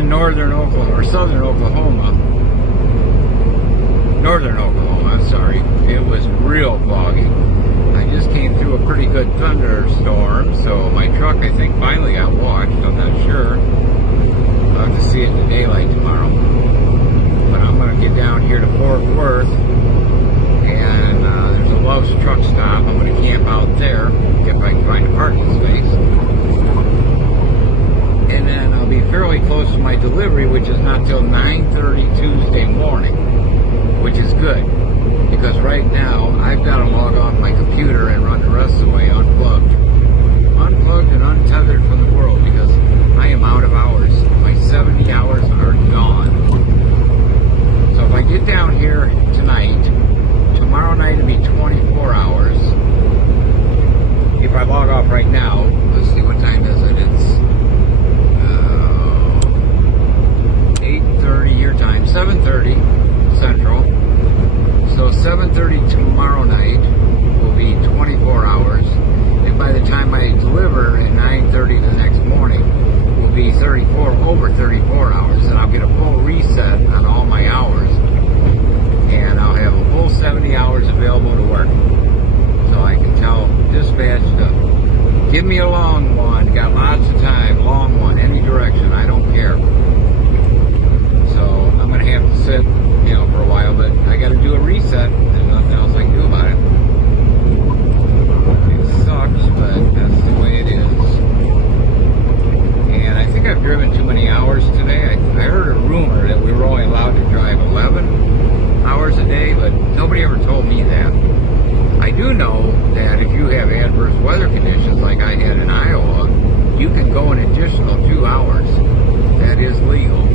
then northern Oklahoma, or southern Oklahoma, northern Oklahoma, I'm sorry, it was real foggy. I just came through a pretty good thunderstorm, so my truck, I think, finally got washed. I'm not sure. I'll have to see it in the daylight tomorrow. But I'm going to get down here to Fort Worth, and there's a Love's truck stop. I'm going to camp out there, if I can find a parking space. And then I'll be fairly close to my delivery, which is not till 9:30 Tuesday morning, which is good. Because right now, I've got to log off my computer and run the rest of the way unplugged. Unplugged and untethered from the world, because I am out of hours. My 70 hours are gone. So if I get down here tonight, tomorrow night it'll be 24 hours. If I log off right now, let's see, what time is it? It's 8:30 your time, 7:30 Central. So 7:30 tomorrow night will be 24 hours. And by the time I deliver at 9:30 the next morning, will be over 34 hours. And I'll get a full reset on all my hours. And I'll have a full 70 hours available to work. So I can tell dispatch to give me a long one. Got lots of time. Long one. Any direction. I don't care. So I'm going to have to sit, for a while. But I got to do a reset. There's nothing else I can do about it. It sucks, but that's the way it is. And I think I've driven too many hours today. I heard a rumor that we were only allowed to drive 11 hours a day, but nobody ever told me that. I do know that if you have adverse weather conditions like I had in Iowa, you can go an additional 2 hours. That is legal.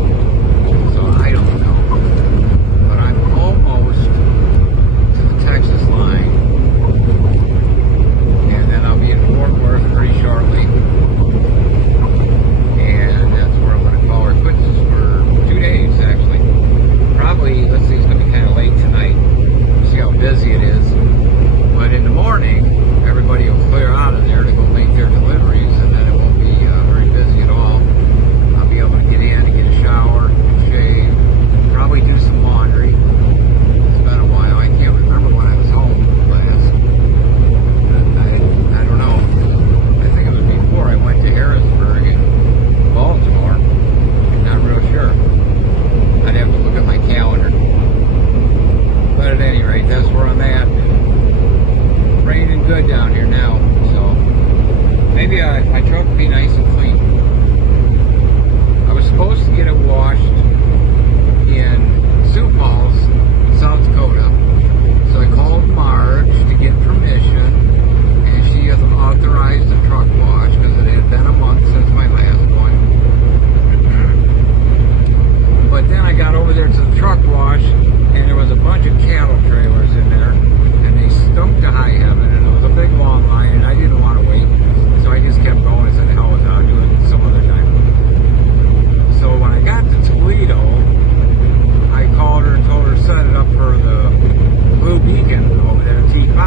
So I don't know. But I'm almost to the Texas line. And then I'll be in Fort Worth pretty shortly. And that's where I'm going to call her quits for 2 days, actually. Probably, let's see, it's going to be kind of late tonight. See how busy it is. But in the morning, everybody will clear out of there to go make their deliveries, and then it won't be very busy at all. I'll be able to get in and get a shower, shave, probably do some laundry. It's been a while. I can't remember when I was home last. I don't know. I think it was before I went to Harrisburg and Baltimore. Not real sure. I'd have to look at my calendar. But at any rate, that's where I'm at. Raining good down here now, so maybe my truck will be nice and clean. I was supposed to get it washed in Sioux Falls, South Dakota. So I called Marge to get permission, and she has authorized the truck wash because it had been a month since my last one. But then I got over there to the truck wash, and there was a bunch of cattle trailers in there, and they stunk to high heaven, and it was a big long line, and I didn't want to wait, so I just kept going and said, hell with it, I'll do it some other time. So when I got to Toledo, I called her and told her to set it up for the Blue Beacon over there at T5.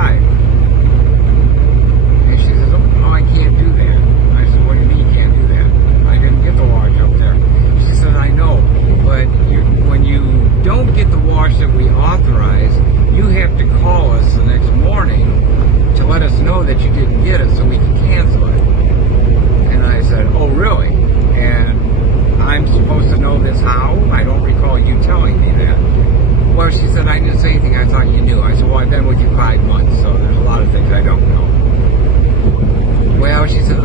And she says, oh, I can't do that. I said, what do you mean you can't do that? I didn't get the wash up there. She said, I know, but when you don't get the wash that we authorize, you have to call us the next morning to let us know that you didn't get it so we can cancel it. And I said, oh, really? And I'm supposed to know this how? I don't recall you telling me that. Well, she said, I didn't say anything. I thought you knew. I said, well, I've been with you 5 months, so there's a lot of things I don't know. Well, she said,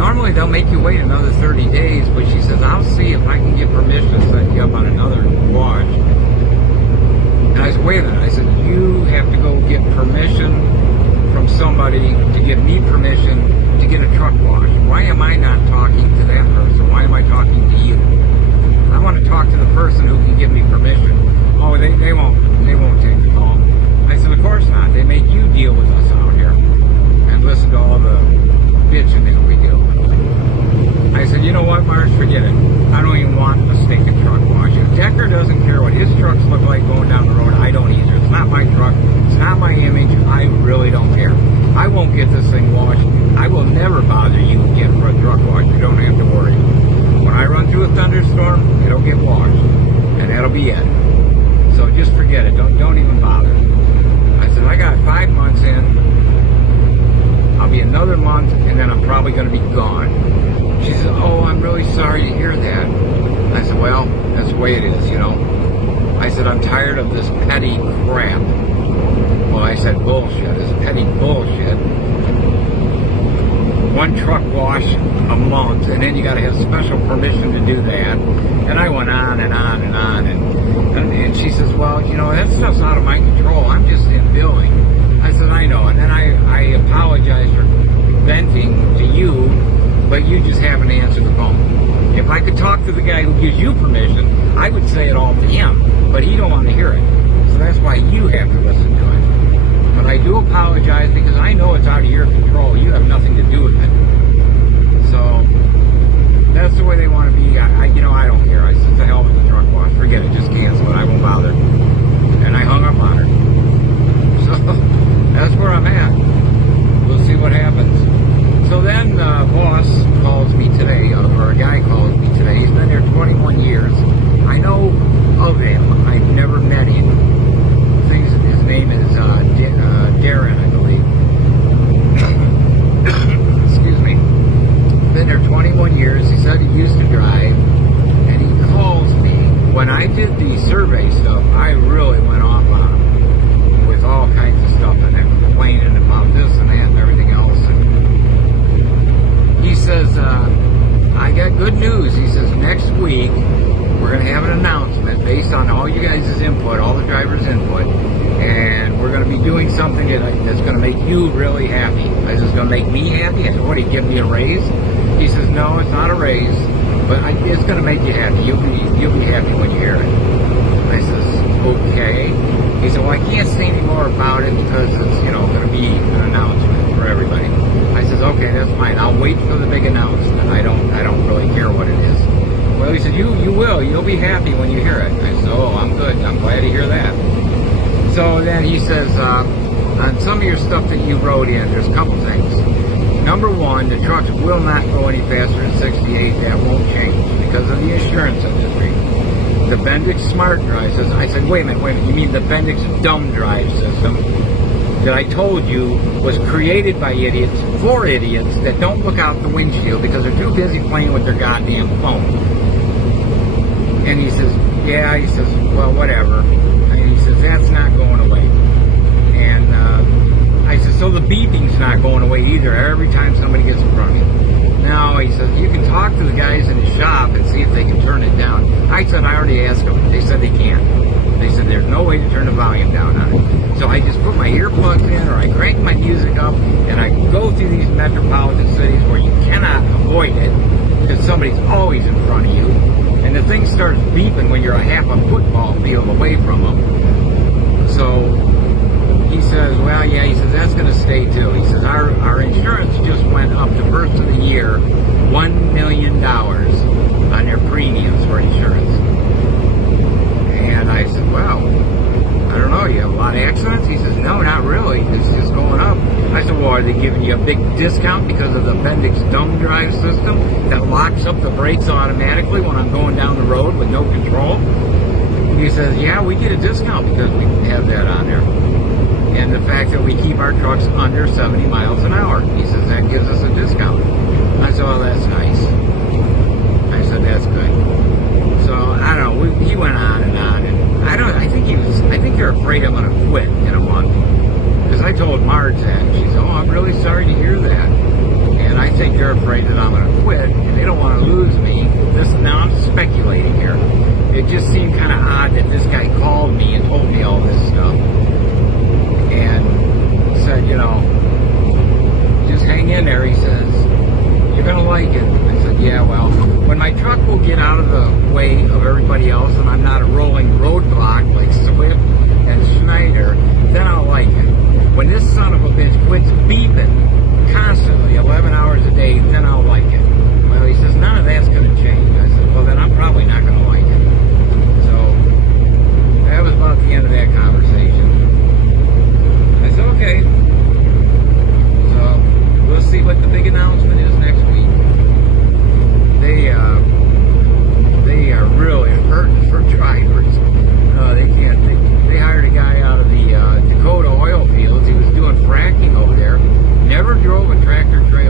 normally they'll make you wait another 30 days, but she says, I'll see if I can get permission to set you up on another wash. And I said, wait a minute. I said, you have to go get permission from somebody to give me permission to get a truck wash. Why am I not talking to that person? Why am I talking to you? I want to talk to the person who can give me permission. Oh, they won't take the call. I said, of course not. They make you deal with us out here and listen to all the bitching that we do. I said, you know what, Marge, forget it. I don't even want a stinking truck wash. If Decker doesn't care what his trucks look like going down the road, I don't either. It's not my truck. It's not my image. I really don't care. I won't get this thing washed month, and then I'm probably going to be gone. She says, oh, I'm really sorry to hear that. I said, well, that's the way it is, you know. I said, I'm tired of this petty crap. Well, I said bullshit. It's petty bullshit. One truck wash a month, and then you got to have special permission to do that. And I went on and on and on, and she says, well, you know, that stuff's out of my control. I'm just in billing. I said, I know. And then I apologized for venting to you, but you just happen to answer the phone. If I could talk to the guy who gives you permission, I would say it all to him, but he don't want to hear it. So that's why you have to listen to it. But I do apologize because I know it's out of your control. You have nothing to do with it. So that's the way they want to be. You know, I don't care. I said, the hell with the truck wash. Forget it. Just cancel it. I won't bother. And I hung up on her. So that's where I'm at. We'll see what happens. So then boss calls me today, or a guy calls me today. He's been there 21 years. I know of him. I've never met him. His name is Darren, I believe. Excuse me. Been there 21 years. He said he used to drive, and he calls me. When I did the survey stuff, I really went off on him with all kinds of stuff, and then complaining about this and that and everything else. And he says, I got good news. He says, next week, we're going to have an announcement based on all you guys' input, all the drivers' input, and we're going to be doing something that's going to make you really happy. I said, it's going to make me happy? I said, what, are you giving me a raise? He says, no, it's not a raise, but it's going to make you happy. You'll be happy when you hear it. I says, okay. He said, well, I can't say any more about it because it's, you know, going to be an announcement for everybody. I says, okay, that's fine. I'll wait for the big announcement. I don't really care what it is. Well, he said, you will. You'll be happy when you hear it. I said, oh, I'm good. I'm glad to hear that. So then he says, on some of your stuff that you wrote in, there's a couple things. Number one, the trucks will not go any faster than 68. That won't change because of the insurance industry. The Bendix Smart Drive says, I said, wait a minute, you mean the Bendix Dumb Drive system that I told you was created by idiots for idiots that don't look out the windshield because they're too busy playing with their goddamn phone. And he says, yeah, he says, well, whatever. And he says, that's not going away. And I said, so the beeping's not going away either every time somebody gets in front of you. No, he says, you can talk to the guys in the shop and see if they can turn it down. I said, I already asked them. They said they can't. They said there's no way to turn the volume down on it. So I just put my earplugs in or I crank my music up and I go through these metropolitan cities where you cannot avoid it because somebody's always in front of you. And the thing starts beeping when you're a half a football field away from them. So he says, well, yeah, he says, that's going to stay too. He says, our insurance just went up to first of the year, $1 million on their premiums for insurance. And I said, well, I don't know, you have a lot of accidents? He says, no, not really. It's just going up. I said, well, are they giving you a big discount because of the Bendix Dumb Drive system that locks up the brakes automatically when I'm going down the road with no control? He says, yeah, we get a discount because we have that on there. And the fact that we keep our trucks under 70 miles an hour. He says, that gives us a discount. I said, well, that's nice. I said, that's good. So, I don't know, he went on and on. And I think they're afraid I'm going to quit in a month. Because I told Marge that. And she said, oh, I'm really sorry to hear that. And I think they're afraid that I'm going to quit. And they don't want to lose me. Now I'm speculating here. It just seemed kind of odd that this guy called me and told me all this stuff. And said, you know, just hang in there, he says. You're going to like it. I said, yeah, well, when my truck will get out of the way of everybody else and I'm not a rolling roadblock like Swift and Schneider, then I'll like it. When this son of a bitch quits beeping constantly 11 hours a day, then I'll like it. Well, he says, none of that's going to change. I said, well, then I'm probably not going to like it. So that was about the end of that conversation. I said, okay. So we'll see what the big announcement is next week. They are really hurting for drivers. They can't. They hired a guy out of the Dakota oil fields. He was doing fracking over there. Never drove a tractor trailer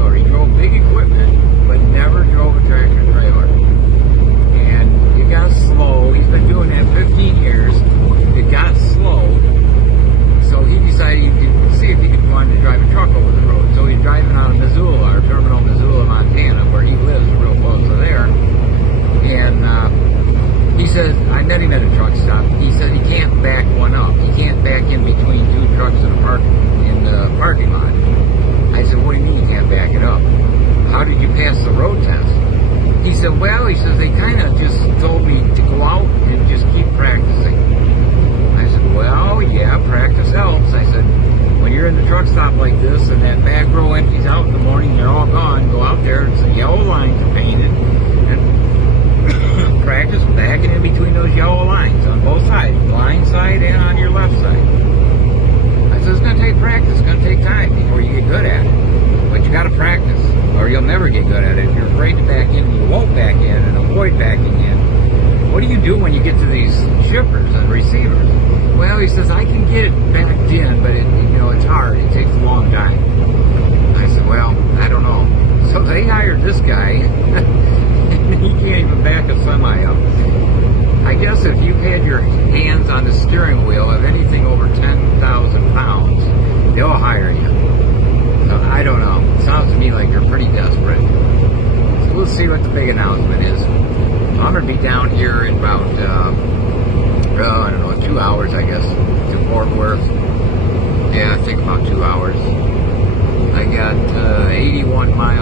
won't back in and avoid backing in, what do you do when you get to these shippers and receivers? Well, he says, I can get it backed in, but it's hard. It takes a long time. I said, well, I don't know. So they hired this guy, and he can't even back a semi up. I guess if you had your hands on the steering wheel of anything over 10,000 pounds, they'll hire you. So I don't know. It sounds to me like you're pretty desperate. So we'll see what the big announcement is. I'm going to be down here in about, I don't know, 2 hours, I guess, to Fort Worth. Yeah, I think about 2 hours. I got 81 miles